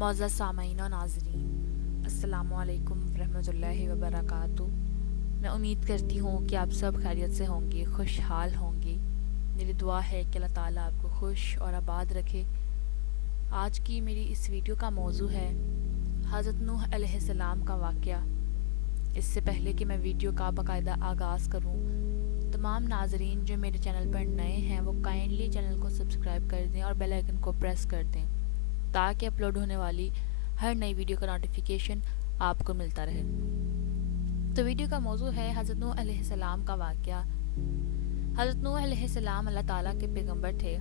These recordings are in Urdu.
معزز سامعین و ناظرین، السلام علیکم ورحمۃ اللہ وبرکاتہ۔ میں امید کرتی ہوں کہ آپ سب خیریت سے ہوں گے، خوشحال ہوں گے۔ میری دعا ہے کہ اللہ تعالیٰ آپ کو خوش اور آباد رکھے۔ آج کی میری اس ویڈیو کا موضوع ہے حضرت نوح علیہ السلام کا واقعہ۔ اس سے پہلے کہ میں ویڈیو کا باقاعدہ آغاز کروں، تمام ناظرین جو میرے چینل پر نئے ہیں وہ کائنڈلی چینل کو سبسکرائب کر دیں اور بیل آئیکن کو پریس کر دیں تاکہ اپلوڈ ہونے والی ہر نئی ویڈیو کا نوٹیفیکیشن آپ کو ملتا رہے۔ تو ویڈیو کا موضوع ہے حضرت نوح علیہ السلام کا واقعہ۔ حضرت نوح علیہ السلام اللہ تعالیٰ کے پیغمبر تھے۔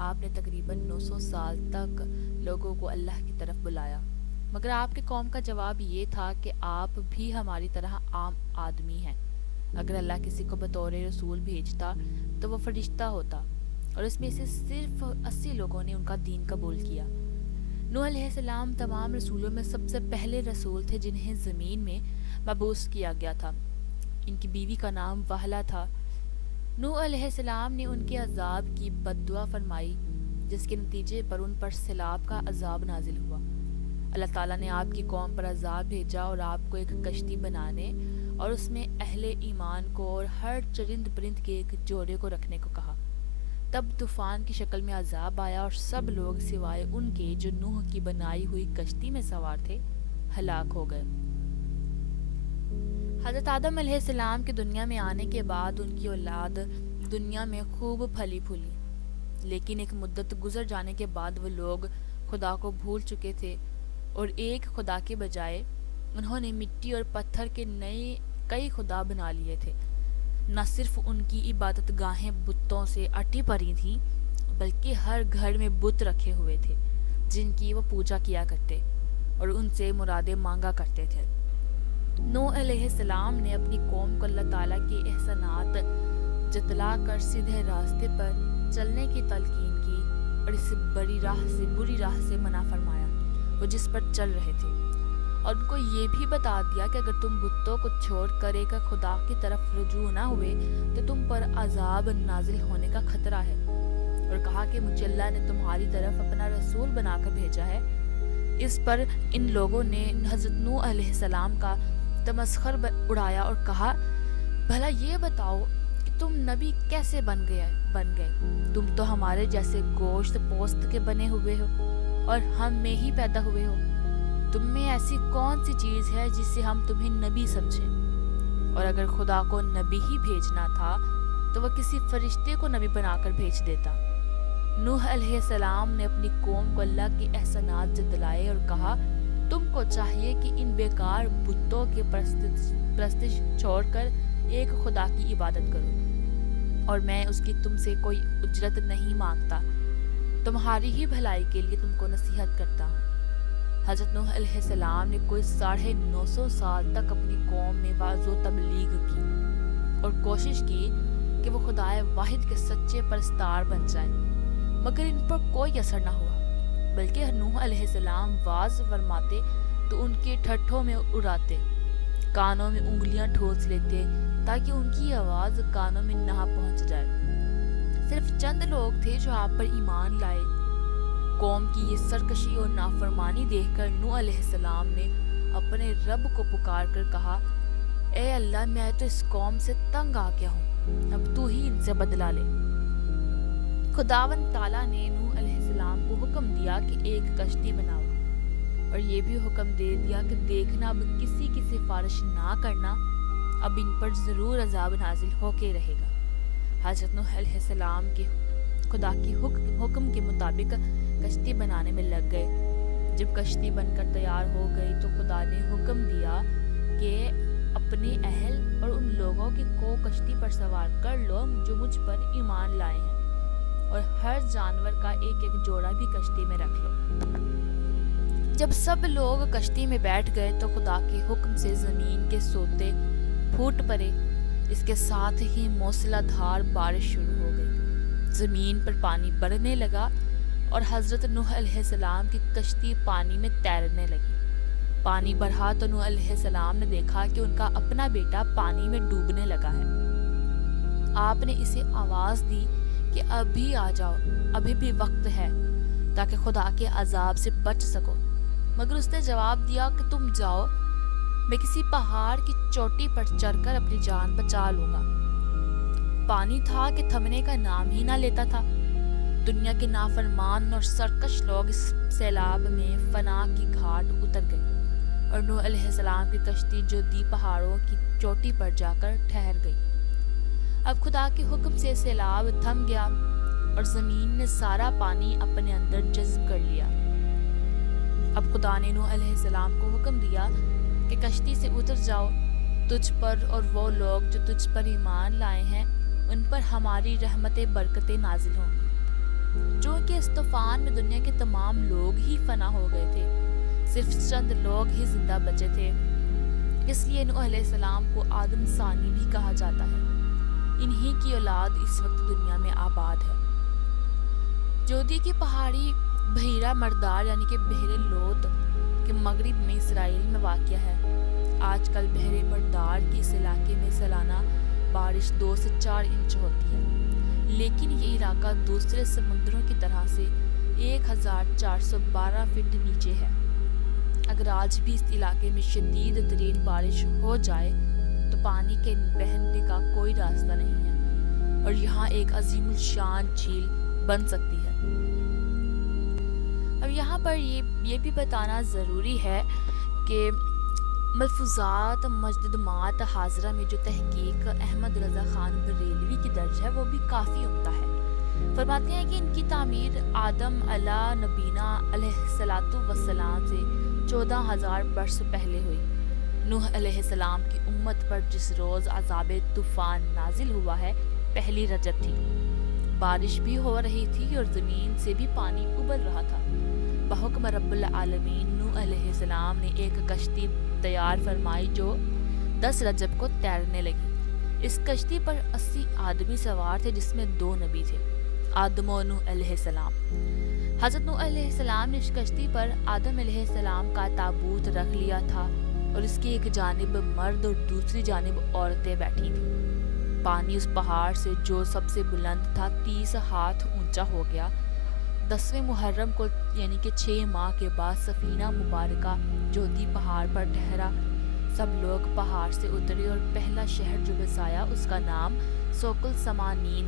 آپ نے تقریباً 900 سال تک لوگوں کو اللہ کی طرف بلایا، مگر آپ کے قوم کا جواب یہ تھا کہ آپ بھی ہماری طرح عام آدمی ہیں۔ اگر اللہ کسی کو بطور رسول بھیجتا تو وہ فرشتہ ہوتا، اور اس میں سے صرف 80 لوگوں نے ان کا دین قبول کیا۔ نوح علیہ السلام تمام رسولوں میں سب سے پہلے رسول تھے جنہیں زمین میں مبعوث کیا گیا تھا۔ ان کی بیوی کا نام وہلا تھا۔ نوح علیہ السلام نے ان کے عذاب کی بد دعا فرمائی، جس کے نتیجے پر ان پر سیلاب کا عذاب نازل ہوا۔ اللہ تعالیٰ نے آپ کی قوم پر عذاب بھیجا اور آپ کو ایک کشتی بنانے اور اس میں اہل ایمان کو اور ہر چرند پرند کے ایک جوڑے کو رکھنے کو کہا۔ تب طوفان کی شکل میں عذاب آیا اور سب لوگ سوائے ان کے جو نوح کی بنائی ہوئی کشتی میں سوار تھے ہلاک ہو گئے۔ حضرت آدم علیہ السلام کے دنیا میں آنے کے بعد ان کی اولاد دنیا میں خوب پھلی پھولی، لیکن ایک مدت گزر جانے کے بعد وہ لوگ خدا کو بھول چکے تھے اور ایک خدا کے بجائے انہوں نے مٹی اور پتھر کے نئے کئی خدا بنا لیے تھے۔ نہ صرف ان کی عبادت گاہیں بتوں سے اٹی پڑی تھیں، بلکہ ہر گھر میں بت رکھے ہوئے تھے جن کی وہ پوجا کیا کرتے اور ان سے مرادیں مانگا کرتے تھے۔ نوح علیہ السلام نے اپنی قوم کو اللہ تعالیٰ کے احسانات جتلا کر سیدھے راستے پر چلنے کی تلقین کی اور اس بری راہ سے منع فرمایا وہ جس پر چل رہے تھے، اور ان کو یہ بھی بتا دیا کہ اگر تم بتوں کو چھوڑ کر ایک خدا کی طرف رجوع نہ ہوئے تو تم پر عذاب نازل ہونے کا خطرہ ہے، اور کہا کہ مجھے اللہ نے تمہاری طرف اپنا رسول بنا کر بھیجا ہے۔ اس پر ان لوگوں نے حضرت نوح علیہ السلام کا تمسخر اڑایا اور کہا، بھلا یہ بتاؤ کہ تم نبی کیسے بن گئے؟ تم تو ہمارے جیسے گوشت پوست کے بنے ہوئے ہو اور ہم میں ہی پیدا ہوئے ہو۔ تم میں ایسی کون سی چیز ہے جس سے ہم تمہیں نبی سمجھیں؟ اور اگر خدا کو نبی ہی بھیجنا تھا تو وہ کسی فرشتے کو نبی بنا کر بھیج دیتا۔ نوح علیہ السلام نے اپنی قوم کو اللہ کے احسانات جتلائے اور کہا، تم کو چاہیے کہ ان بیکار بتوں کے پرستش چھوڑ کر ایک خدا کی عبادت کرو، اور میں اس کی تم سے کوئی اجرت نہیں مانگتا، تمہاری ہی بھلائی کے لیے تم کو نصیحت کرتا ہوں۔ حضرت نوح علیہ السلام نے کوئی 950 سال تک اپنی قوم میں واعظ و تبلیغ کی اور کوشش کی کہ وہ خدائے واحد کے سچے پرستار بن جائیں، مگر ان پر کوئی اثر نہ ہوا، بلکہ نوح علیہ السلام واعظ فرماتے تو ان کے ٹھٹھوں میں اڑاتے، کانوں میں انگلیاں ٹھونس لیتے تاکہ ان کی آواز کانوں میں نہ پہنچ جائے۔ صرف چند لوگ تھے جو آپ پر ایمان لائے۔ قوم کی یہ سرکشی اور نافرمانی دیکھ کر نوح علیہ السلام نے اپنے رب کو پکار کر کہا، اے اللہ، میں تو اس قوم سے تنگ آ گیا ہوں، اب تو ہی ان سے بدلہ لے۔ خداوند تعالیٰ نے نوح علیہ السلام کو حکم دیا کہ ایک کشتی بناؤ، اور یہ بھی حکم دے دیا کہ دیکھنا اب کسی کی سفارش نہ کرنا، اب ان پر ضرور عذاب نازل ہو کے رہے گا۔ حضرت نوح علیہ السلام کے خدا کی حکم کے مطابق کشتی بنانے میں لگ گئے۔ جب کشتی بن کر تیار ہو گئی تو خدا نے حکم دیا کہ اپنے اہل اور ان لوگوں کو کشتی پر سوار کر لو جو مجھ پر ایمان لائے ہیں، اور ہر جانور کا ایک ایک جوڑا بھی کشتی میں رکھ لو۔ جب سب لوگ کشتی میں بیٹھ گئے تو خدا کے حکم سے زمین کے سوتے پھوٹ پڑے، اس کے ساتھ ہی موسلا دھار بارش شروع ہو گئی، زمین پر پانی بڑھنے لگا اور حضرت نوح علیہ السلام کی کشتی پانی میں تیرنے لگی۔ پانی بڑھا تو نوح علیہ السلام نے دیکھا کہ ان کا اپنا بیٹا پانی میں ڈوبنے لگا ہے۔ آپ نے اسے آواز دی کہ ابھی آ جاؤ، ابھی بھی وقت ہے تاکہ خدا کے عذاب سے بچ سکو۔ مگر اس نے جواب دیا کہ تم جاؤ، میں کسی پہاڑ کی چوٹی پر چڑھ کر اپنی جان بچا لوں گا۔ پانی تھا کہ تھمنے کا نام ہی نہ لیتا تھا۔ دنیا کے نافرمان اور سرکش لوگ اس سیلاب میں فنا کی گھاٹ اتر گئے اور نوح علیہ السلام کی کشتی جودی پہاڑوں کی چوٹی پر جا کر ٹھہر گئی۔ اب خدا کے حکم سے سیلاب تھم گیا اور زمین نے سارا پانی اپنے اندر جذب کر لیا۔ اب خدا نے نوح علیہ السلام کو حکم دیا کہ کشتی سے اتر جاؤ، تجھ پر اور وہ لوگ جو تجھ پر ایمان لائے ہیں ان پر ہماری رحمتیں برکتیں نازل ہوں گی۔ چونکہ اس طوفان میں دنیا کے تمام لوگ ہی فنا ہو گئے تھے، صرف چند لوگ ہی زندہ بچے تھے، اس لیے نوح علیہ السلام کو آدم ثانی بھی کہا جاتا ہے۔ انہی کی اولاد اس وقت دنیا میں آباد ہے۔ جودی کی پہاڑی بحیرہ مردار یعنی کہ بحر لوط کے مغرب میں اسرائیل میں واقع ہے۔ آج کل بحر مردار کے اس علاقے میں سالانہ بارش 2 سے 4 انچ ہوتی ہے، لیکن یہ علاقہ دوسرے سمندروں کی طرح سے 1412 فٹ نیچے ہے۔ اگر آج بھی اس علاقے میں شدید ترین بارش ہو جائے تو پانی کے بہنے کا کوئی راستہ نہیں ہے اور یہاں ایک عظیم الشان جھیل بن سکتی ہے۔ اب یہاں پر یہ بھی بتانا ضروری ہے کہ ملفوظات مجدمات حاضرہ میں جو تحقیق احمد رضا خان بریلوی کی درج ہے وہ بھی کافی عمدہ ہے۔ فرماتے ہیں کہ ان کی تعمیر آدم علیہ نبینا علیہ الصلاۃ والسلام سے 14,000 برس پہلے ہوئی۔ نوح علیہ السلام کی امت پر جس روز عذاب طوفان نازل ہوا ہے پہلی رجب تھی، بارش بھی ہو رہی تھی اور زمین سے بھی پانی ابل رہا تھا۔ بحکم رب العالمین نوح علیہ السلام نے ایک کشتی تیار فرمائی جو 10 رجب کو تیرنے لگی۔ اس کشتی پر 80 آدمی سوار تھے جس میں 2 نبی تھے، آدم و نوح علیہ السلام۔ حضرت نوح علیہ السلام نے اس کشتی پر آدم علیہ السلام کا تابوت رکھ لیا تھا اور اس کی ایک جانب مرد اور دوسری جانب عورتیں بیٹھی تھیں۔ پانی اس پہاڑ سے جو سب سے بلند تھا 30 ہاتھ اونچا ہو گیا۔ 10ویں محرم کو یعنی کہ 6 ماہ کے بعد سفینہ مبارکہ جودی پہاڑ پر ٹھہرا۔ سب لوگ پہاڑ سے اترے اور پہلا شہر جو بسایا اس کا نام سوق السمانین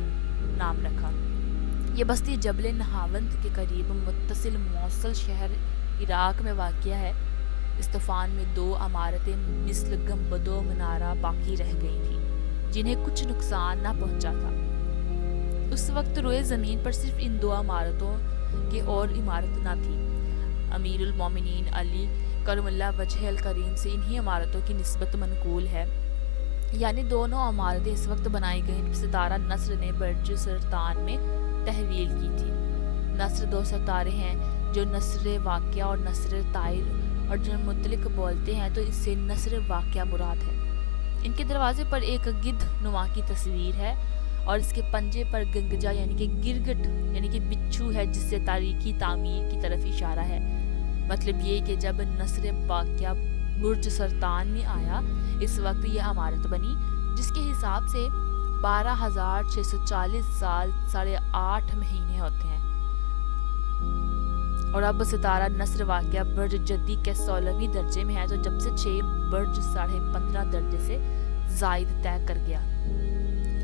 نام رکھا۔ یہ بستی جبل نہاوند کے قریب متصل موصل شہر عراق میں واقع ہے۔ اس طوفان میں 2 عمارتیں مثل گنبد و منارہ باقی رہ گئی تھیں جنہیں کچھ نقصان نہ پہنچا تھا۔ اس وقت روئے زمین پر صرف ان 2 عمارتوں کے اور عمارت نہ تھی۔ امیر المومنین علی کرم اللہ وجہ الکریم سے انہی عمارتوں کی نسبت منقول ہے، یعنی دونوں عمارتیں اس وقت بنائی گئیں ستارہ نصر نے برج سرطان میں تحویل کی تھی۔ نصر 2 ستارے ہیں جو نصر واقعہ اور نصر طائر، اور جب مطلق بولتے ہیں تو اس سے نصر واقعہ مراد ہے۔ ان کے دروازے پر ایک گدھ نما کی تصویر ہے اور اس کے پنجے پر گنگجا یعنی کہ گرگٹ یعنی کہ بچھو ہے جس سے تاریخی تعمیر کی طرف اشارہ ہے۔ مطلب یہ کہ جب نصر واقعہ برج سرطان میں آیا اس وقت یہ عمارت بنی، جس کے حساب سے 12,640 سال 8.5 مہینے ہوتے ہیں۔ اور اب ستارہ نصر واقعہ برج جدی کے 16ویں درجے میں ہے، تو جب سے 6 برج 15.5 درجے سے زائد طے کر گیا۔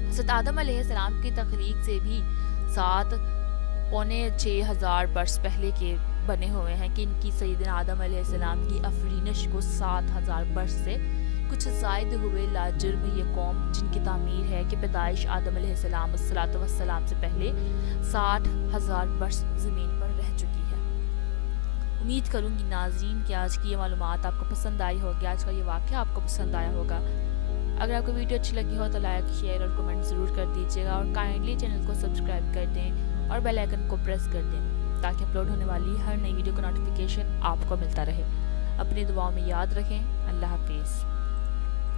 حضرت آدم علیہ السلام کی تخلیق سے بھی 7.6 برس پہلے کے بنے ہوئے ہیں کہ ان کی سیدنا آدم علیہ السلام کی افرینش کو 7,000 برس سے کچھ زائد ہوئے لاجرم یہ قوم جن کی تعمیر ہے کہ پیدائش آدم علیہ السلام والسلام سے پہلے 60,000 برس زمین پر رہ چکی ہے۔ امید کروں گی ناظرین کہ آج کی یہ معلومات آپ کو پسند آئی ہوگی، آج کا یہ واقعہ آپ کو پسند آیا ہوگا۔ اگر آپ کو ویڈیو اچھی لگی ہو تو لائک، شیئر اور کمنٹ ضرور کر دیجیے گا، اور کائنڈلی چینل کو سبسکرائب کر دیں اور بیل آئیکن کو پریس کر دیں تاکہ اپلوڈ ہونے والی ہر نئی ویڈیو کا نوٹیفیکیشن آپ کو ملتا رہے۔ اپنی دعاؤں میں یاد رکھیں۔ اللہ حافظ۔